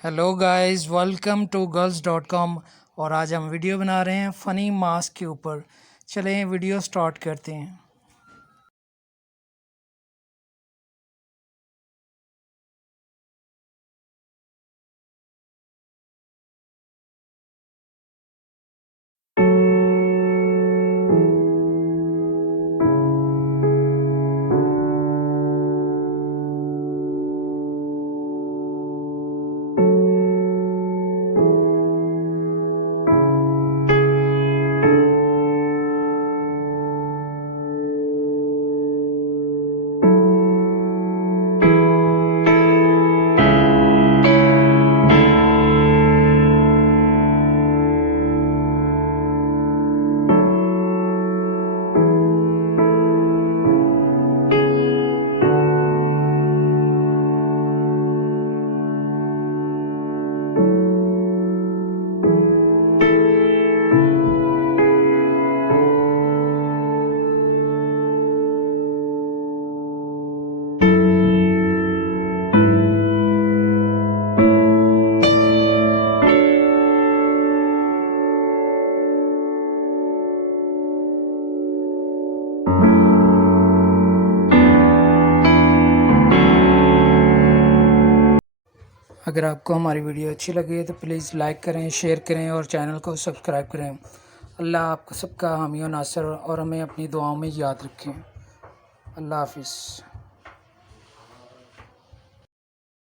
Hello guys, welcome to girls.com। और आज हम वीडियो बना रहे हैं फ़नी मास्क के ऊपर। चलें वीडियो स्टार्ट करते हैं। अगर आपको हमारी वीडियो अच्छी लगे तो प्लीज़ लाइक करें, शेयर करें और चैनल को सब्सक्राइब करें। अल्लाह आपको सबका हामी और नासर और हमें अपनी दुआओं में याद रखें। अल्लाह हाफिज़।